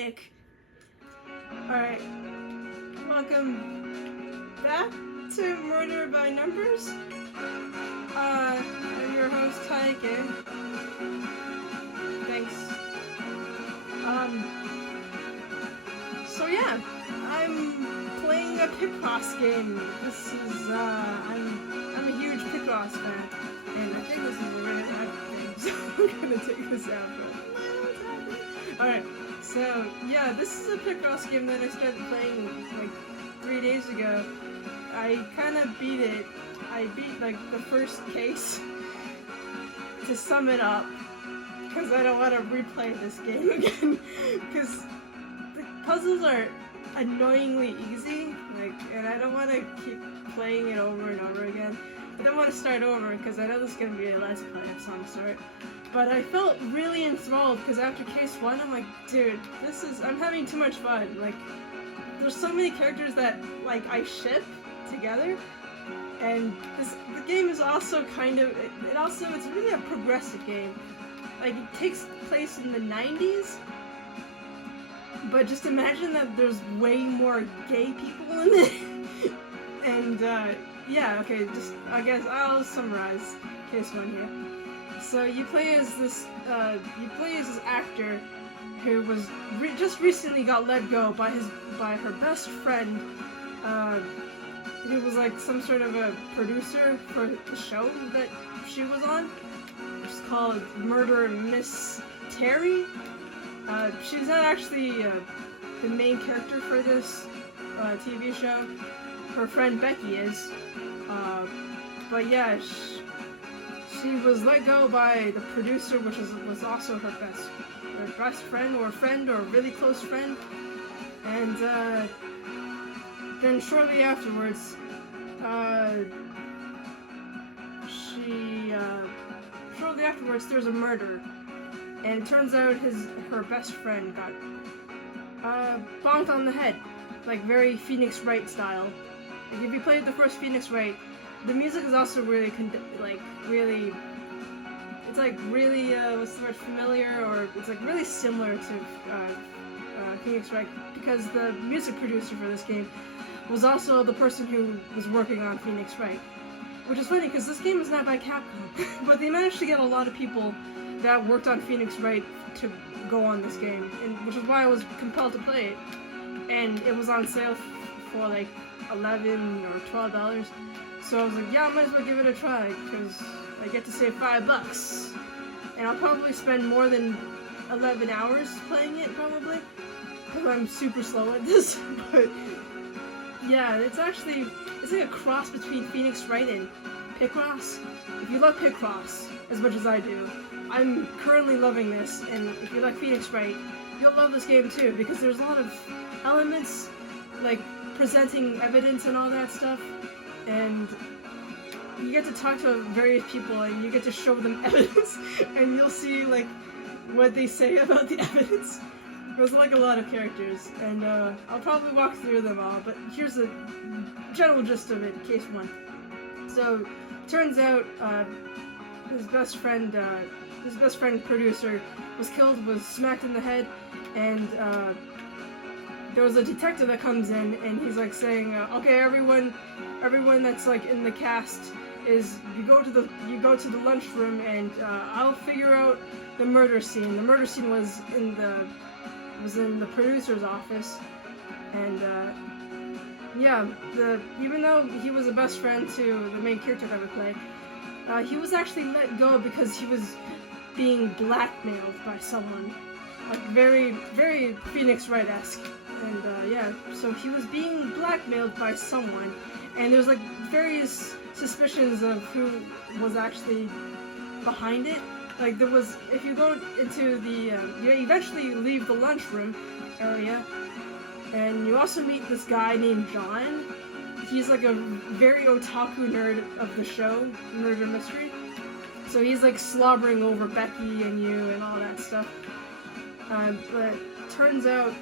quick. Alright, welcome back to Murder by Numbers. I'm your host, Taike. Thanks. So yeah, I'm playing a Picross game. This is, I'm a huge Picross fan, and I think this is a really bad thing, so I'm gonna take this out. Alright, so yeah, this is a Picross game that I started playing like 3 days ago. I kind of beat it. I beat like the first case to sum it up, because I don't want to replay this game again, because the puzzles are annoyingly easy, and I don't want to keep playing it over and over again. I don't want to start over because I know this is going to be a let's play of some sort. But I felt really enthralled because after case 1, I'm like, dude, I'm having too much fun. Like, there's so many characters that, like, I ship together. And the game is also kind of, it's really a progressive game. Like, it takes place in the 90s. But just imagine that there's way more gay people in it. And, yeah, okay, I guess I'll summarize case 1 here. So you play as this actor who was just recently got let go by her best friend, who was like some sort of a producer for the show that she was on, which is called Murder Miss Terry. She's not actually the main character for this TV show. Her friend Becky is, but yeah. She was let go by the producer, which was also her best friend or really close friend, and then shortly afterwards, there's a murder, and it turns out her best friend got bonked on the head, like very Phoenix Wright style. Like if you played the first Phoenix Wright. The music is also really, it's like really, what's the word, familiar, or it's like really similar to Phoenix Wright, because the music producer for this game was also the person who was working on Phoenix Wright. Which is funny, because this game is not by Capcom, but they managed to get a lot of people that worked on Phoenix Wright to go on this game, and which is why I was compelled to play it. And it was on sale for like $11 or $12. So I was like, yeah, I might as well give it a try, because I get to save $5. And I'll probably spend more than 11 hours playing it, probably, because I'm super slow at this. But yeah, it's like a cross between Phoenix Wright and Picross. If you love Picross as much as I do, I'm currently loving this, and if you like Phoenix Wright, you'll love this game too, because there's a lot of elements, like presenting evidence and all that stuff. And you get to talk to various people, and you get to show them evidence, and you'll see like what they say about the evidence. There's like a lot of characters, and I'll probably walk through them all. But here's the general gist of it, case 1. So turns out his best friend producer was smacked in the head, and there was a detective that comes in, and he's like saying, okay, everyone that's like in the cast is you go to the lunchroom, and I'll figure out the murder scene. The murder scene was in the producer's office, and yeah, even though he was a best friend to the main character that we play, he was actually let go because he was being blackmailed by someone, like very, very Phoenix Wright-esque. And yeah, so he was being blackmailed by someone, and there's like various suspicions of who was actually behind it. Like there was, if you go into the, you eventually leave the lunchroom area, and you also meet this guy named John. He's like a very otaku nerd of the show, Murder Mystery. So he's like slobbering over Becky and you and all that stuff. But turns out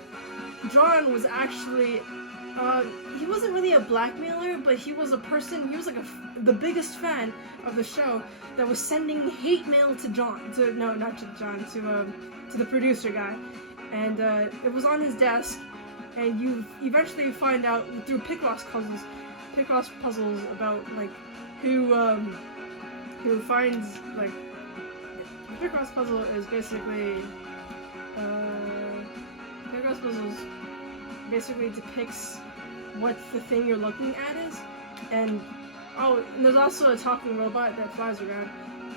John was actually, he wasn't really a blackmailer, but he was like the biggest fan of the show that was sending hate mail to John, not to John, to the producer guy. and it was on his desk, and you eventually find out through Picross puzzles about like who finds like the Picross puzzle is basically Picross puzzles basically depicts what the thing you're looking at is, and there's also a talking robot that flies around,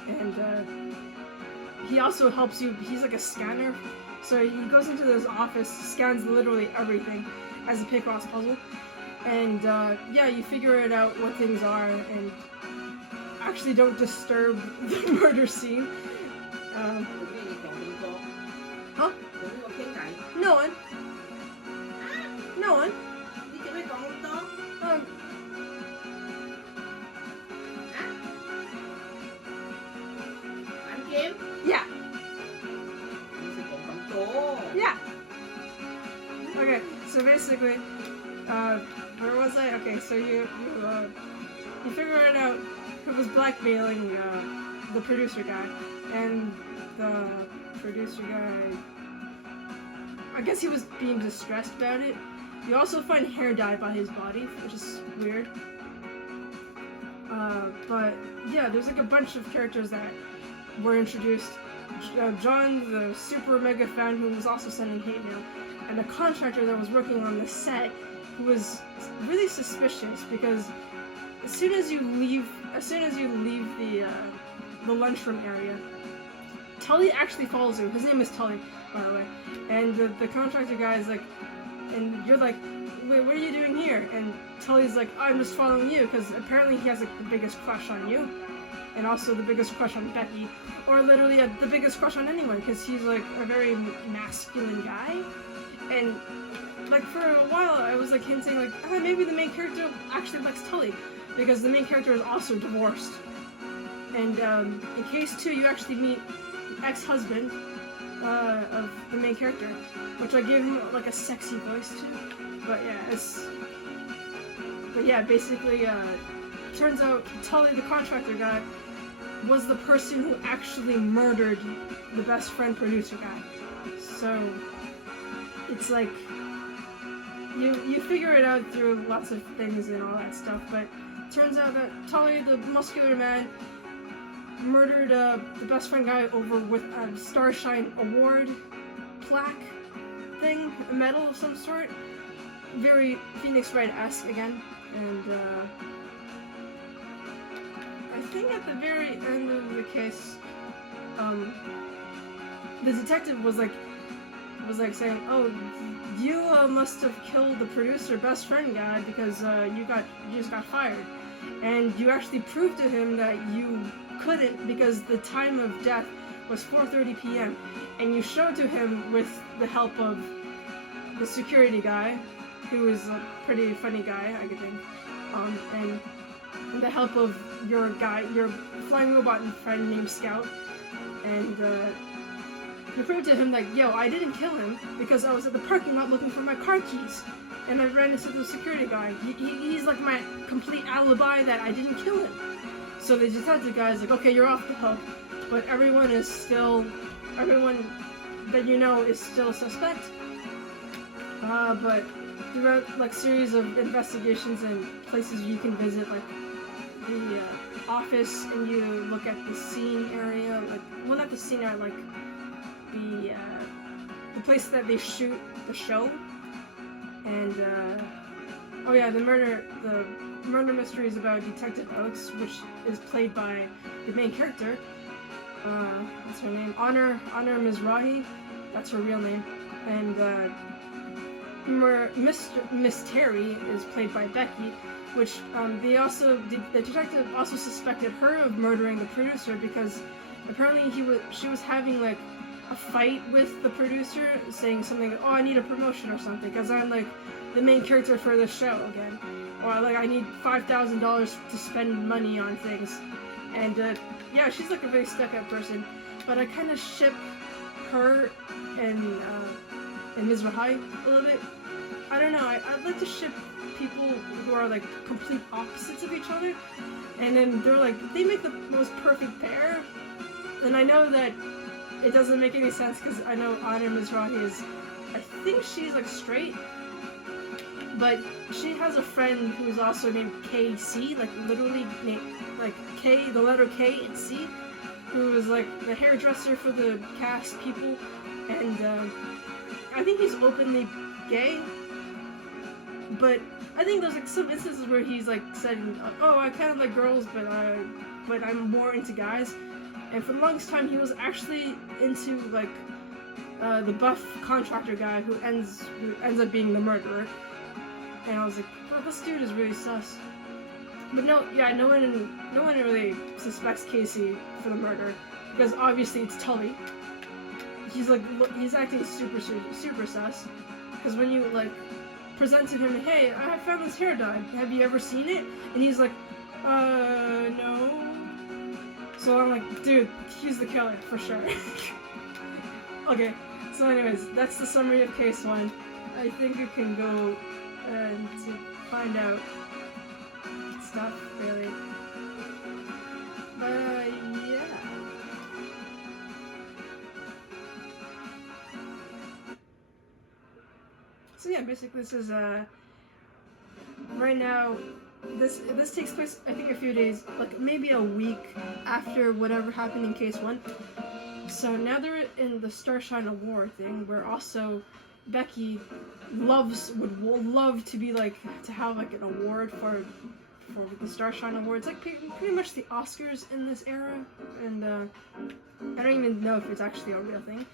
and he also helps you. He's like a scanner, so he goes into this office, scans literally everything as a Picross puzzle, and yeah, you figure it out what things are, and actually don't disturb the murder scene. Huh? No one. No one. Yeah. Yeah. Okay, so basically, where was I? Okay, so you figure it out who was blackmailing the producer guy, and the producer guy, I guess he was being distressed about it. You also find hair dye by his body, which is weird. But yeah, there's like a bunch of characters that were introduced. John, the super mega fan who was also sending hate mail, and a contractor that was working on the set who was really suspicious because as soon as you leave the lunchroom area, Tully actually follows you. His name is Tully, by the way. And the contractor guy is like, and you're like, wait, what are you doing here? And Tully's like, I'm just following you, because apparently he has like the biggest crush on you, and also the biggest crush on Becky, or literally the biggest crush on anyone, because he's like a very masculine guy. And like for a while, I was like hinting like, maybe the main character actually likes Tully, because the main character is also divorced. And in case 2, you actually meet the ex-husband of the main character, which I gave him like a sexy voice to. But yeah, basically, turns out Tully, the contractor guy, was the person who actually murdered the best friend producer guy. So it's like you figure it out through lots of things and all that stuff. But it turns out that Tully, the muscular man, murdered the best friend guy over with a Starshine Award plaque thing, a medal of some sort. Very Phoenix Wright-esque again, and I think at the very end of the case, the detective was like saying, "Oh, you must have killed the producer best friend guy because you just got fired," and you actually proved to him that you couldn't because the time of death was 4:30 p.m. and you showed to him with the help of the security guy, who is a pretty funny guy, I think, and the help of your flying robot friend named Scout, and you proved to him like, yo, I didn't kill him because I was at the parking lot looking for my car keys, and I ran into the security guy. He's like my complete alibi that I didn't kill him. So the detective guy is like, okay, you're off the hook, but everyone that you know is still a suspect. But throughout like series of investigations and places you can visit, like the office, and you look at the scene area, like, well, not the scene area, like the place that they shoot the show, and oh yeah, the murder mystery is about Detective Oates, which is played by the main character. What's her name? Honor Mizrahi. That's her real name. And Miss Terry is played by Becky, which the detective also suspected her of murdering the producer because apparently she was having like a fight with the producer, saying something, oh, I need a promotion or something because I'm like the main character for the show again, or like I need $5,000 to spend money on things. And yeah, she's like a very stuck-up person, but I kind of ship her and Mizrahi a little bit. I don't know, I'd like to ship people who are like complete opposites of each other, and then they make the most perfect pair. And I know that it doesn't make any sense because I know Honor Mizrahi is I think she's like straight, but she has a friend who's also named KC, like literally named like K, the letter K and C, who is like the hairdresser for the cast people, and I think he's openly gay, but I think there's like some instances where he's like saying, "Oh, I kind of like girls, but I'm more into guys." And for the longest time, he was actually into like the buff contractor guy who ends up being the murderer. And I was like, well, this dude is really sus. But no one really suspects Casey for the murder because obviously it's Tully. He's acting super sus. Because when you like present to him, hey, I found this hair dye. Have you ever seen it? And he's like, no. So I'm like, dude, he's the killer for sure. Okay, so anyways, that's the summary of case 1. I think you can go to find out stuff, really. But, yeah. So yeah, basically this is, right now, this takes place, I think, a few days, like maybe a week after whatever happened in case 1. So now they're in the Starshine Award thing, where also Becky would love to be like, to have like an award for the Starshine Awards, like pretty much the Oscars in this era, and I don't even know if it's actually a real thing.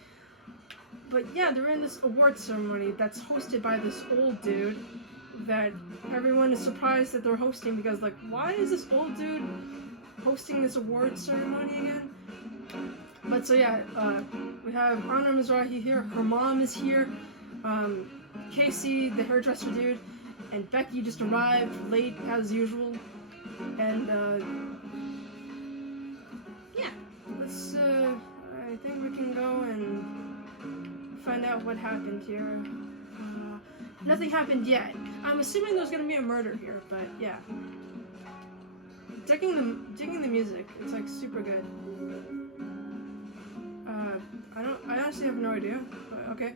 But yeah, they're in this award ceremony that's hosted by this old dude that everyone is surprised that they're hosting, because like, why is this old dude hosting this award ceremony again? But so yeah, we have Anna Mizrahi here, her mom is here, Casey, the hairdresser dude, and Becky just arrived late as usual, and yeah, let's, I think we can go and find out what happened here. Nothing happened yet. I'm assuming there's gonna be a murder here, but yeah. Digging the music, it's like super good. I honestly have no idea, but okay.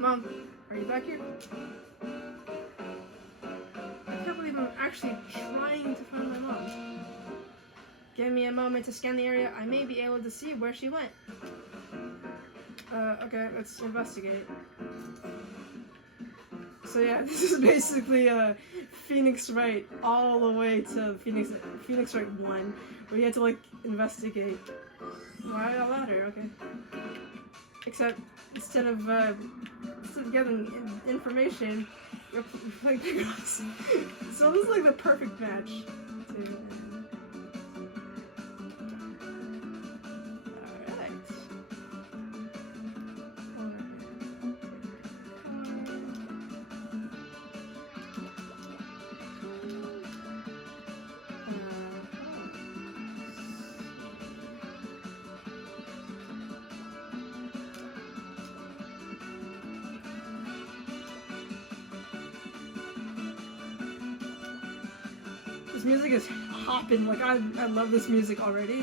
Mom, are you back here? I can't believe I'm actually trying to find my mom. Give me a moment to scan the area. I may be able to see where she went. Okay, let's investigate. So yeah, this is basically Phoenix Wright all the way to Phoenix Wright 1, where you had to like investigate. Why a ladder? Okay. Except instead of getting information, you're playing Picross. So this is like the perfect match. This music is hopping, like I love this music already.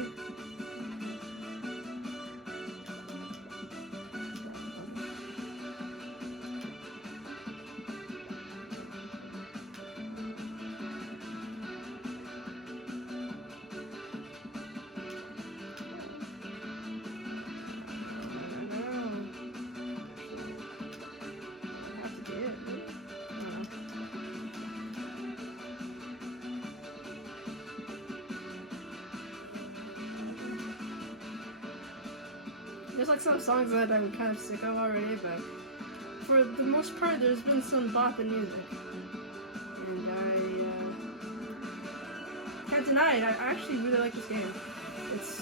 There's like some songs that I'm kind of sick of already, but for the most part, there's been some bopping music, and I can't deny it. I actually really like this game. It's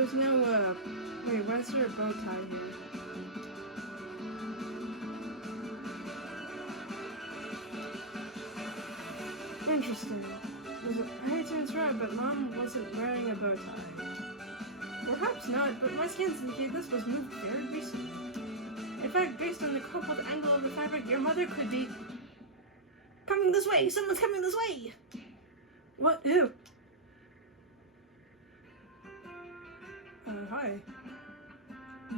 there's no, wait, why is there a bow tie here? Interesting. I hate to interrupt, but Mom wasn't wearing a bow tie. Perhaps not, but my scans indicate this was moved very recently. In fact, based on the crumpled angle of the fabric, your mother could be coming this way! Someone's coming this way! What? Who? Hi.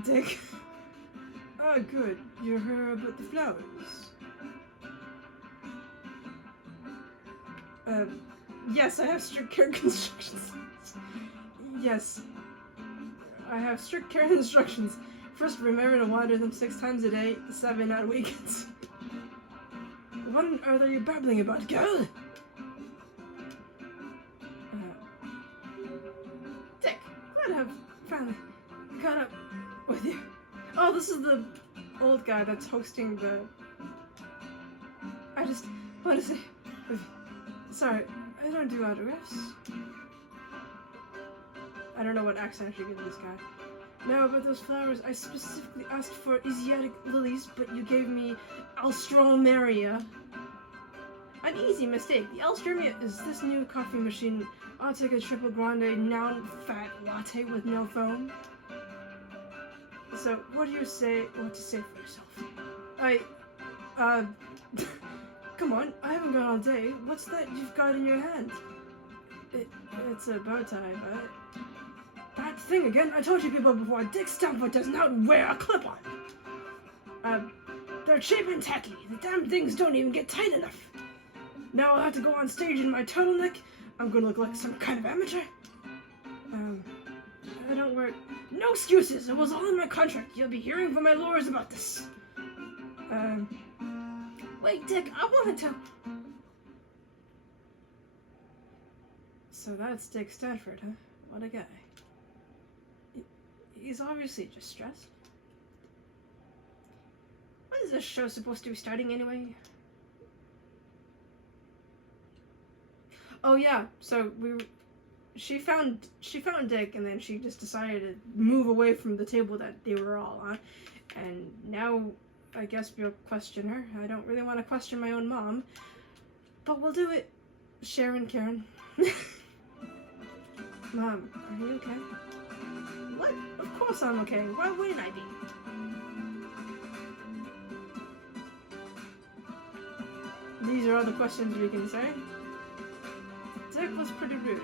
Dick. Ah, good. You're her about the flowers. Yes, I have strict care instructions. Yes. I have strict care instructions. First, remember to water them 6 times a day, 7 on weekends. What on earth are you babbling about, girl? Dick, glad to have finally caught up with you. Oh, this is the old guy that's hosting the... I just want to say... Sorry, I don't do autographs. I don't know what accent I should give this guy. No, about those flowers, I specifically asked for Asiatic lilies, but you gave me Alstroemeria. An easy mistake. The Alstroemeria is this new coffee machine. I'll take a triple grande non-fat latte with no foam. So, what do you say, what to say for yourself? Come on, I haven't got all day. What's that you've got in your hand? It's a bow tie, but... That thing again, I told you people before, Dick Stanford does not wear a clip-on. They're cheap and tacky. The damn things don't even get tight enough. Now I'll have to go on stage in my turtleneck. I'm gonna look like some kind of amateur. I don't wear... No excuses, it was all in my contract. You'll be hearing from my lawyers about this. Wait, Dick, I wanted to... So that's Dick Stanford, huh? What a guy. He's obviously just stressed. When is this show supposed to be starting anyway? Oh yeah, so she found Dick, and then she just decided to move away from the table that they were all on. And now I guess we'll question her. I don't really want to question my own mom, but we'll do it. Karen. Mom, are you okay? What? Of course I'm okay. Why wouldn't I be? These are all the questions we can say. Dick was pretty rude.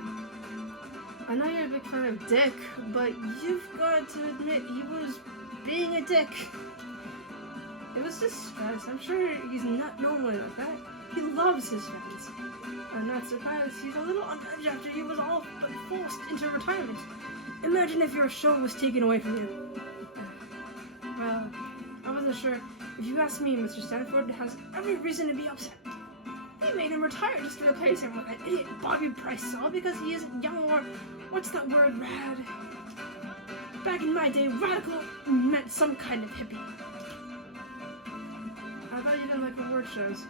I know you're a big fan of Dick, but you've got to admit he was being a dick. It was just stress. I'm sure he's not normally like that. He loves his fans. I'm not surprised he's a little on edge after he was all but forced into retirement. Imagine if your show was taken away from you. Well, I wasn't sure. If you ask me, Mr. Stanford has every reason to be upset. They made him retire just to replace him with that idiot Bobby Price, all because he isn't young or, what's that word, rad? Back in my day, radical meant some kind of hippie. I thought you didn't like award shows.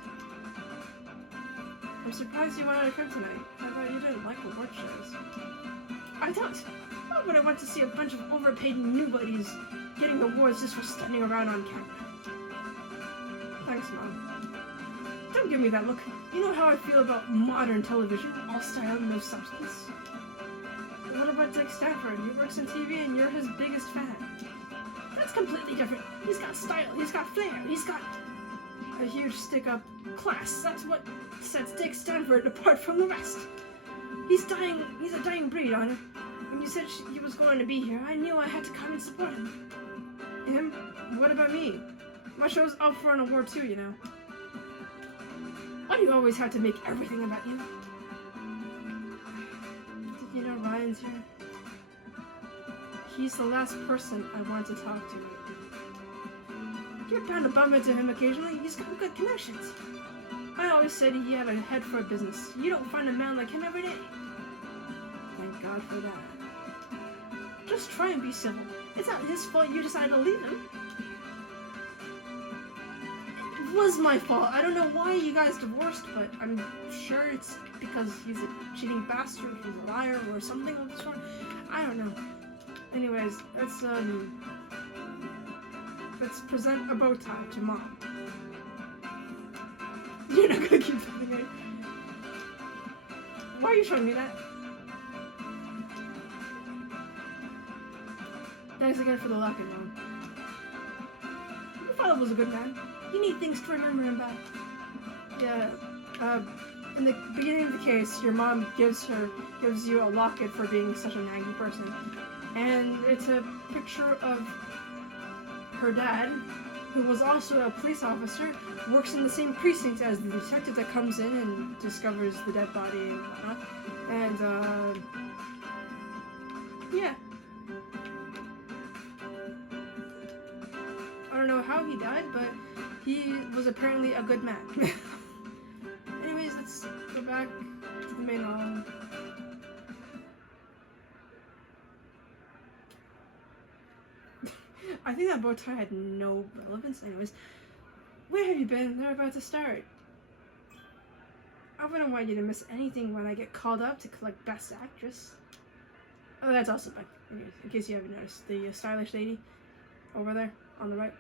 I'm surprised you wanted to come tonight. I thought you didn't like award shows. I don't. Why would I want to see a bunch of overpaid nobodies getting awards just for standing around on camera? Thanks, Mom. Don't give me that look. You know how I feel about modern television, all style, no substance. What about Dick Stanford? He works in TV and you're his biggest fan. That's completely different. He's got style, he's got flair, he's got a huge stick-up class. That's what sets Dick Stanford apart from the rest. He's a dying breed, Honor. When you said he was going to be here, I knew I had to come and support him. Him? What about me? My show's up for an award too, you know. Why do you always have to make everything about you? Did you know Ryan's here? He's the last person I want to talk to. You're bound to bump into him occasionally. He's got good connections. I always said he had a head for business. You don't find a man like him every day. Thank God for that. Just try and be civil. It's not his fault you decided to leave him. It was my fault. I don't know why you guys divorced, but I'm sure it's because he's a cheating bastard, he's a liar, or something of the sort. I don't know. Anyways, let's present a bow tie to Mom. You're not gonna keep something right. Why are you showing me that? Thanks again for the locket, Mom. Your father was a good man. You need things to remember him by. Yeah, in the beginning of the case, your mom gives you a locket for being such a naggy person. And it's a picture of her dad, who was also a police officer, works in the same precinct as the detective that comes in and discovers the dead body and whatnot. And, yeah. I don't know how he died, but he was apparently a good man. Anyways, let's go back to the main novel. I think that bow tie had no relevance. Anyways, where have you been? They're about to start. I wouldn't want you to miss anything when I get called up to collect Best Actress. Oh, that's also back. Anyways, in case you haven't noticed, the stylish lady over there on the right.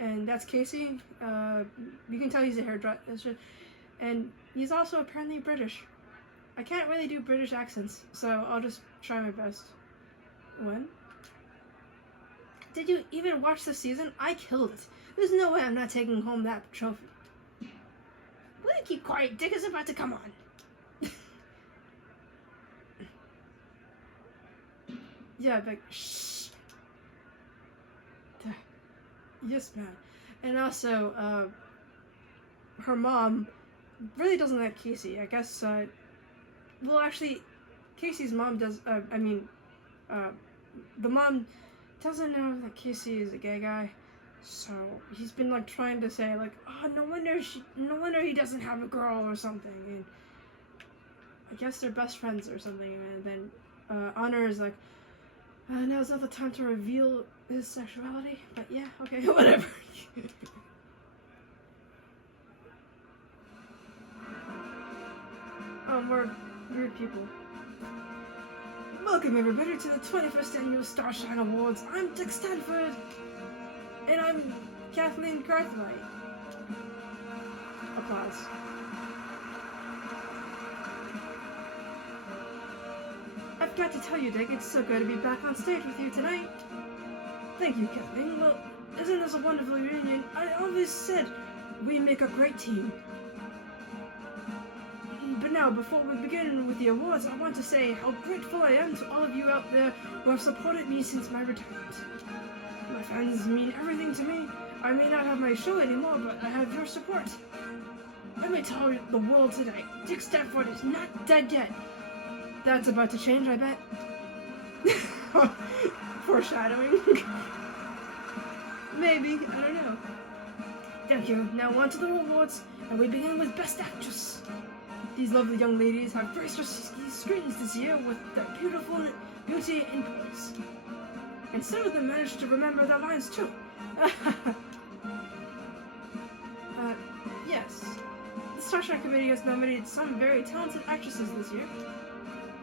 And that's Casey. You can tell he's a hairdresser. And he's also apparently British. I can't really do British accents, so I'll just try my best. When? Did you even watch the season? I killed it. There's no way I'm not taking home that trophy. Will you keep quiet? Dick is about to come on. Yeah, but shh. Yes, man. And also, her mom really doesn't like Casey. I guess, well, actually, Casey's mom does, the mom doesn't know that Casey is a gay guy, so he's been like trying to say like, oh, no wonder he doesn't have a girl or something, and I guess they're best friends or something. And then Honor is like, now's not the time to reveal his sexuality, but yeah, okay, whatever. We're weird people. Welcome everybody to the 21st Annual Starshine Awards. I'm Dick Stanford. And I'm Kathleen Cartwright. Applause. I've got to tell you, Dick, it's so good to be back on stage with you tonight. Thank you, Kathleen. Well, isn't this a wonderful reunion? I always said we make a great team. But now, before we begin with the awards, I want to say how grateful I am to all of you out there who have supported me since my retirement. My fans mean everything to me. I may not have my show anymore, but I have your support. Let me tell the world tonight, Dick Stanford is not dead yet. That's about to change, I bet. Foreshadowing. Maybe, I don't know. Thank you. Now on to the awards, and we begin with Best Actress. These lovely young ladies have graced our screens this year with their beautiful beauty and poise. And some of them managed to remember their lines too. Yes. The Starshine Committee has nominated some very talented actresses this year.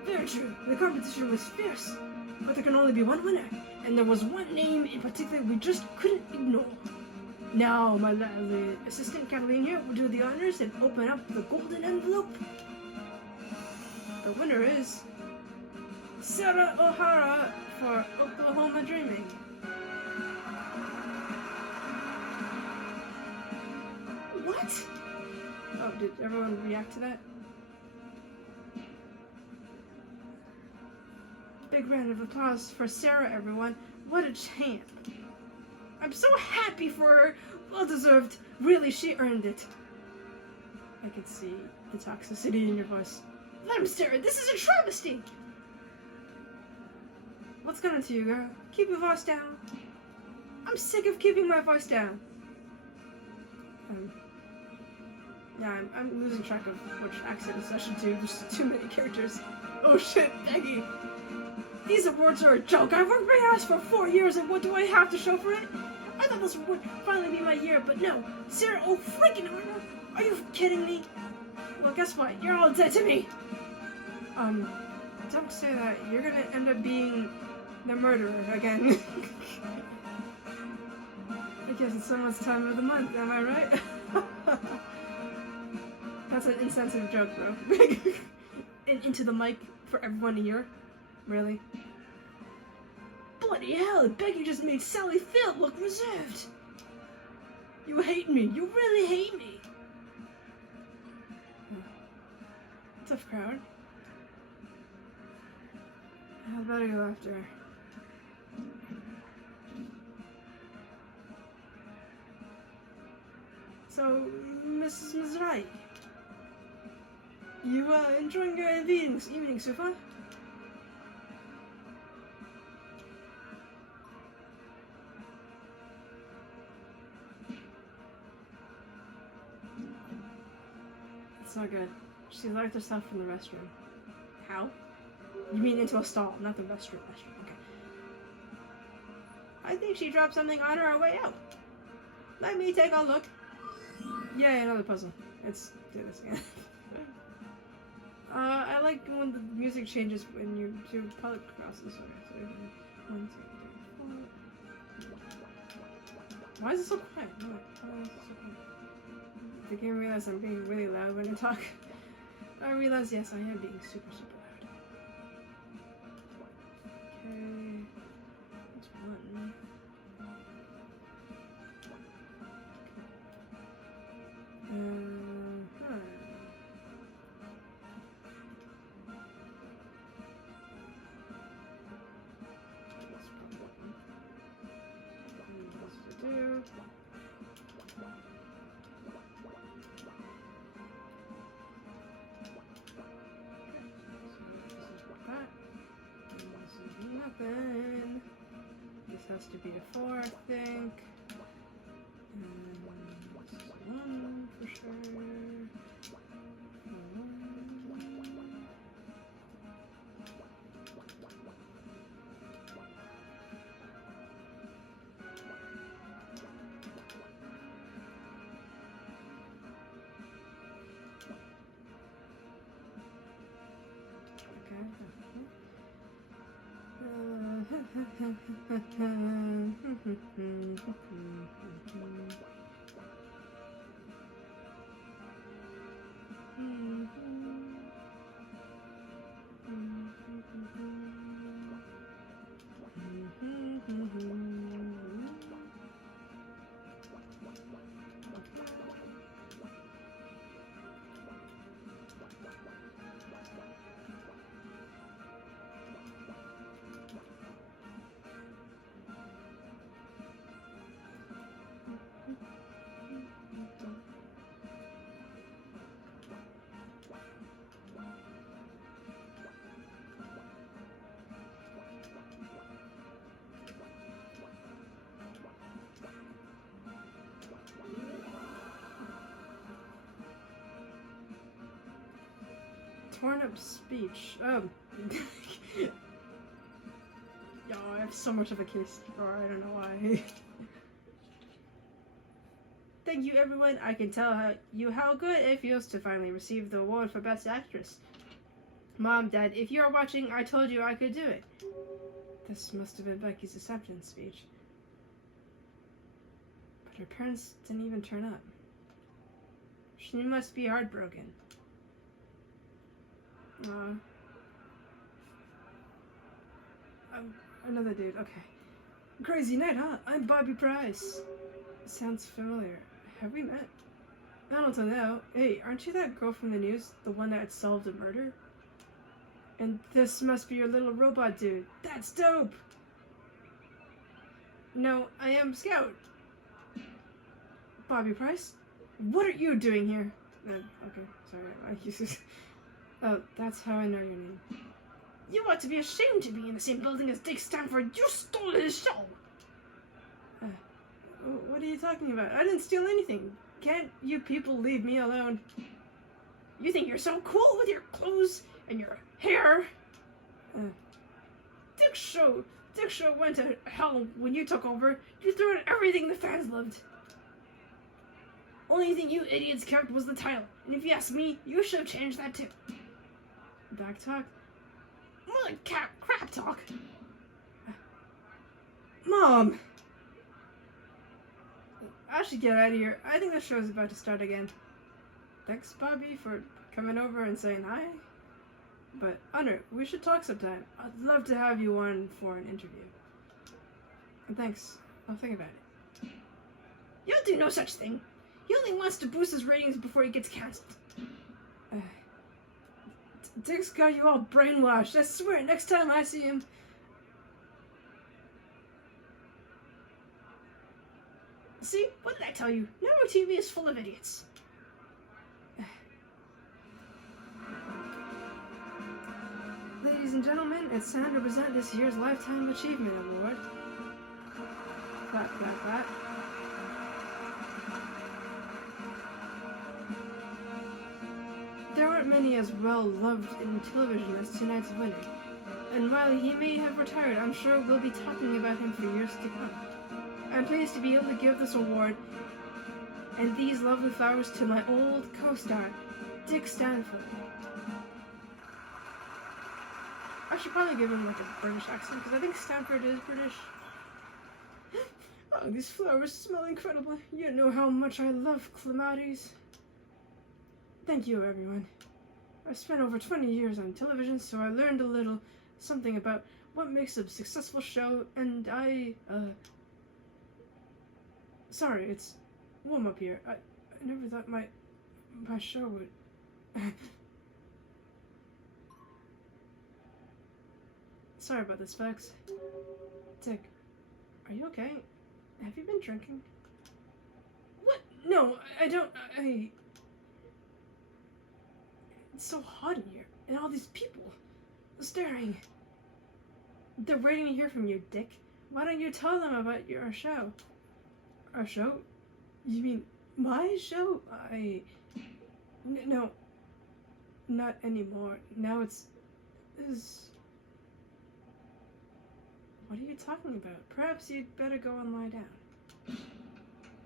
Very true. The competition was fierce, but there can only be one winner, and there was one name in particular we just couldn't ignore. Now, my lovely assistant Kathleen here will do the honors and open up the golden envelope. The winner is Sarah O'Hara for Oklahoma Dreaming. What? Oh, did everyone react to that? Big round of applause for Sarah, everyone. What a champ. I'm so happy for her. Well deserved. Really, she earned it. I can see the toxicity in your voice. Let him, Sarah. This is a travesty. What's going on to you, girl? Keep your voice down. I'm sick of keeping my voice down. Yeah, I'm losing track of which accent I should do. There's too many characters. Oh shit, Peggy. These awards are a joke. I worked my ass for 4 years, and what do I have to show for it? I thought this would finally be my year, but no. Sarah, oh freaking Honor! Are you kidding me? Well, guess what? You're all dead to me. Don't say that. You're gonna end up being The murderer, again. I guess it's someone's time of the month, am I right? That's an insensitive joke, bro. And into the mic for everyone to hear? Really? Bloody hell, Becky just made Sally Field look reserved! You hate me! You really hate me! Tough crowd. How about I go after her? So, Mrs. Mizrahi, you enjoying your evening so far? It's not good. She locked herself in the restroom. How? You mean into a stall, not the restroom. Okay. I think she dropped something on her way out. Let me take a look. Yay, another puzzle. Let's do this again. I like when the music changes when you do public crosses. Okay, so 1, 2, 3, 4. Why is it so quiet? No, why is it so quiet? The game realized I'm being really loud when I talk. I realize, yes, I am being super loud. Okay. That's one. Nothing. This has to be a 4, I think. This is 1 for sure. Torn up speech. Oh. Yo, I have so much of a case for I don't know why. Thank you, everyone. I can tell you how good it feels to finally receive the award for Best Actress. Mom, Dad, if you are watching, I told you I could do it. This must have been Becky's acceptance speech. But her parents didn't even turn up. She must be heartbroken. Another dude, okay. Crazy night, huh? I'm Bobby Price. Sounds familiar. Have we met? Not until now. Hey, aren't you that girl from the news? The one that solved a murder? And this must be your little robot dude. That's dope! No, I am Scout. Bobby Price? What are you doing here? Okay, sorry. Oh, that's how I know your name. You ought to be ashamed to be in the same building as Dick Stanford. You stole his show! What are you talking about? I didn't steal anything. Can't you people leave me alone? You think you're so cool with your clothes and your hair? Dick's show went to hell when you took over. You threw in everything the fans loved. Only thing you idiots kept was the title. And if you ask me, you should have changed that too. Back talk? More like crap talk. Mom! I should get out of here. I think the show's about to start again. Thanks, Bobby, for coming over and saying hi. But, Hunter, we should talk sometime. I'd love to have you on for an interview. And thanks. I'll think about it. You'll do no such thing. He only wants to boost his ratings before he gets cancelled. Dick's got you all brainwashed. I swear, next time I see him... See? What did I tell you? Network TV is full of idiots. Ladies and gentlemen, it's time to present this year's Lifetime Achievement Award. Clap, clap, clap. There aren't many as well loved in television as tonight's winner. And while he may have retired, I'm sure we'll be talking about him for years to come. I'm pleased to be able to give this award and these lovely flowers to my old co-star, Dick Stanford. I should probably give him like a British accent because I think Stanford is British. Oh, these flowers smell incredible. You know how much I love clematis. Thank you, everyone. I've spent over 20 years on television, so I learned a little something about what makes a successful show, and sorry, it's warm up here. I never thought my show would... Sorry about this, folks. Dick, are you okay? Have you been drinking? What? No, I don't... It's so hot in here, and all these people staring. They're waiting to hear from you, Dick. Why don't you tell them about your show? Our show? You mean my show? No, not anymore. Now it's... What are you talking about? Perhaps you'd better go and lie down.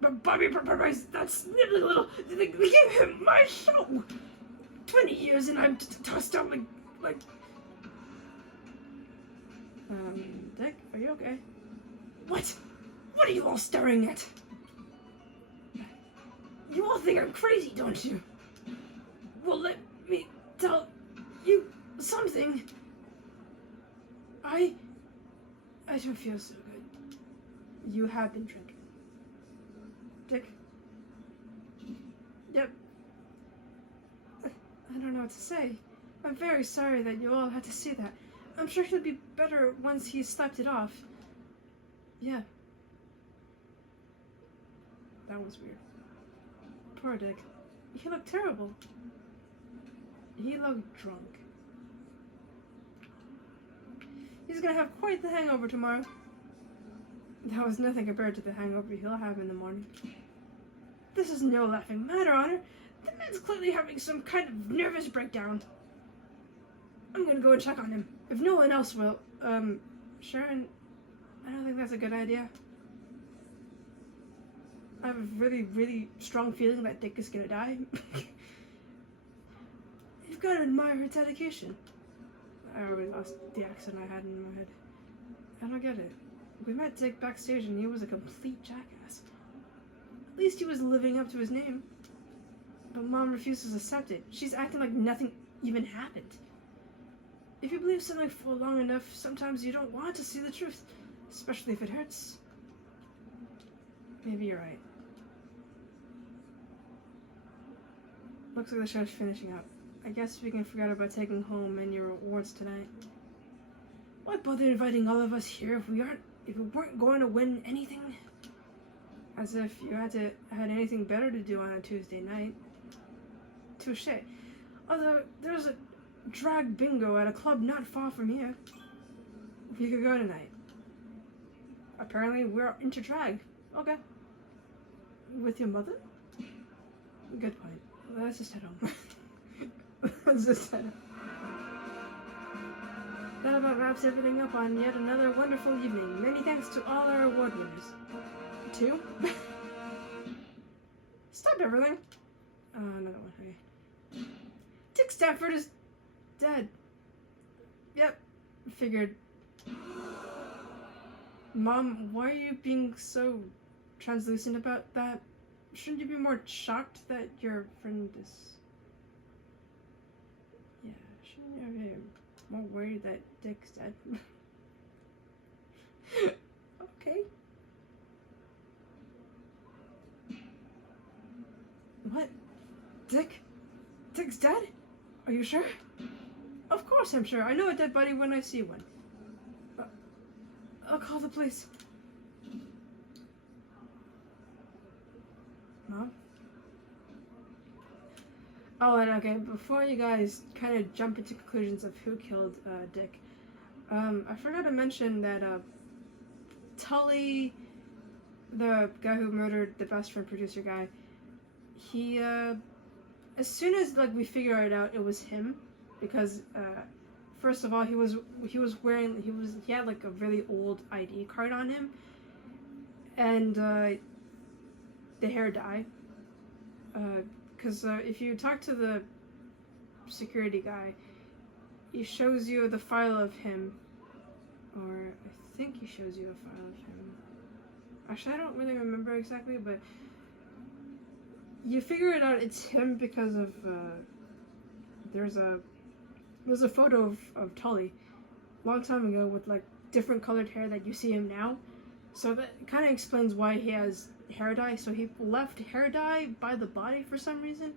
But Bobby, that's sniveling little... They gave him my show! 20 years and I'm tossed out like... Dick, are you okay? What? What are you all staring at? You all think I'm crazy, don't you? Well, let me tell you something. I don't feel so good. You have been drinking. Dick? Yep. I don't know what to say. I'm very sorry that you all had to see that. I'm sure he'll be better once he's slept it off. Yeah. That was weird. Poor Dick. He looked terrible. He looked drunk. He's gonna have quite the hangover tomorrow. That was nothing compared to the hangover he'll have in the morning. This is no laughing matter, Honor. The man's clearly having some kind of nervous breakdown. I'm gonna go and check on him. If no one else will, Sharon, I don't think that's a good idea. I have a really, really strong feeling that Dick is gonna die. You've got to admire her dedication. I always lost the accent I had in my head. I don't get it. We met Dick backstage and he was a complete jackass. At least he was living up to his name. But Mom refuses to accept it. She's acting like nothing even happened. If you believe something for long enough, sometimes you don't want to see the truth, especially if it hurts. Maybe you're right. Looks like the show's finishing up. I guess we can forget about taking home and your awards tonight. Why bother inviting all of us here if we weren't going to win anything? As if you had anything better to do on a Tuesday night. Touche. Although there's a drag bingo at a club not far from here. We could go tonight. Apparently we're into drag. Okay. With your mother? Good point. Let's just head home. Let's just head home. That about wraps everything up on yet another wonderful evening. Many thanks to all our award winners. 2? Stop everything. Another one. Okay. Dick Stafford is dead. Yep. Figured. Mom, why are you being so translucent about that? Shouldn't you be more shocked that your friend is... Yeah, shouldn't you be more worried that Dick's dead? Okay. What? Dick? Dick's dead? Are you sure? Of course I'm sure. I know a dead body when I see one. I'll call the police. Mom? Oh, and okay, before you guys kind of jump into conclusions of who killed Dick, I forgot to mention that Tully, the guy who murdered the best friend producer guy, he, as soon as like we figure it out, it was him, because first of all, he had like a really old ID card on him, and the hair dye. Because if you talk to the security guy, he shows you the file of him, or I think he shows you a file of him. Actually, I don't really remember exactly, but you figure it out. It's him because of there's a photo of Tully a long time ago with like different colored hair that you see him now, so that kind of explains why he has hair dye. So he left hair dye by the body for some reason,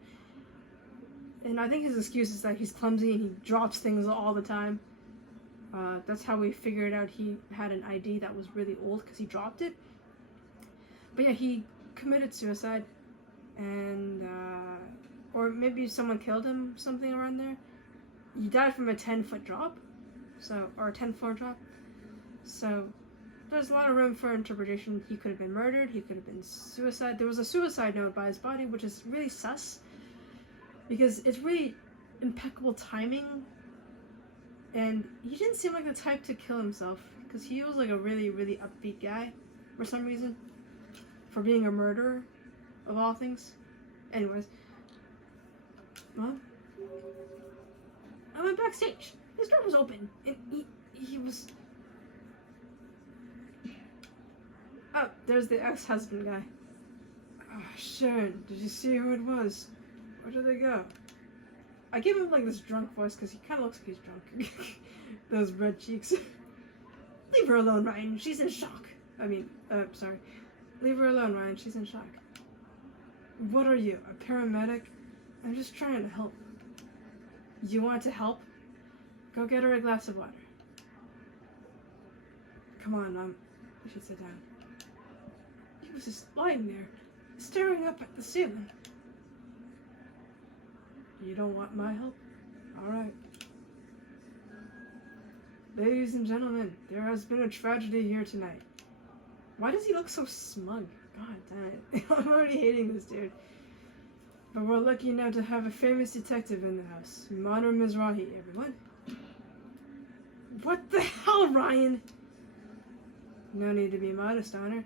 and I think his excuse is that he's clumsy and he drops things all the time. That's how we figured out he had an ID that was really old, because he dropped it. But yeah, he committed suicide, and or maybe someone killed him, something around there. He died from a 10-foot drop, or a 10-floor drop. So there's a lot of room for interpretation. He could have been murdered, he could have been suicide. There was a suicide note by his body, which is really sus, because it's really impeccable timing, and he didn't seem like the type to kill himself, because he was like a really, really upbeat guy for some reason, for being a murderer, of all things. Anyways, Mom? I went backstage. His door was open, and he was... Oh, there's the ex-husband guy. Oh, Sharon, did you see who it was? Where did they go? I gave him like this drunk voice because he kind of looks like he's drunk. Those red cheeks. Leave her alone, Ryan. She's in shock. Sorry. Leave her alone, Ryan. She's in shock. What are you, a paramedic? I'm just trying to help. You want to help? Go get her a glass of water. Come on, Mom. You should sit down. He was just lying there, staring up at the ceiling. You don't want my help? Alright. Ladies and gentlemen, there has been a tragedy here tonight. Why does he look so smug? God damn it. I'm already hating this dude. But we're lucky now to have a famous detective in the house. Manor Mizrahi, everyone. What the hell, Ryan? No need to be modest, Honor.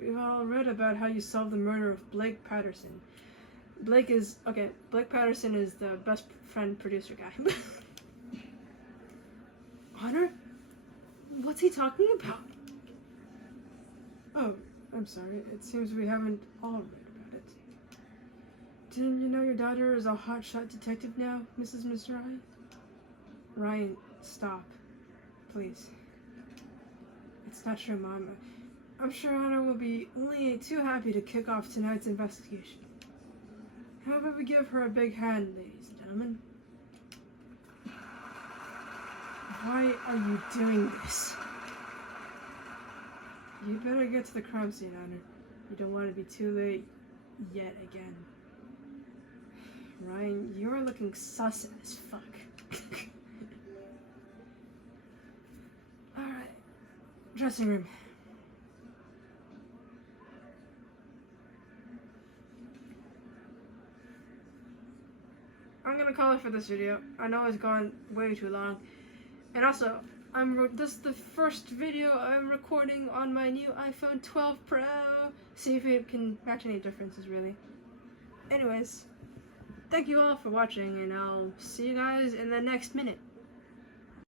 We've all read about how you solved the murder of Blake Patterson. Blake Patterson is the best friend producer guy. Honor? What's he talking about? Oh, I'm sorry. It seems we haven't all read about it. Didn't you know your daughter is a hotshot detective now, Mrs. Mizrahi? Ryan, stop. Please. It's not true, Mom. I'm sure Honor will be only too happy to kick off tonight's investigation. How about we give her a big hand, ladies and gentlemen? Why are you doing this? You better get to the crime scene, Honor. You don't want to be too late yet again. Ryan, you're looking sus as fuck. Alright. Dressing room. I'm gonna call it for this video. I know it's gone way too long. And also, this is the first video I'm recording on my new iPhone 12 Pro. See if it can match any differences, really. Anyways, thank you all for watching, and I'll see you guys in the next minute.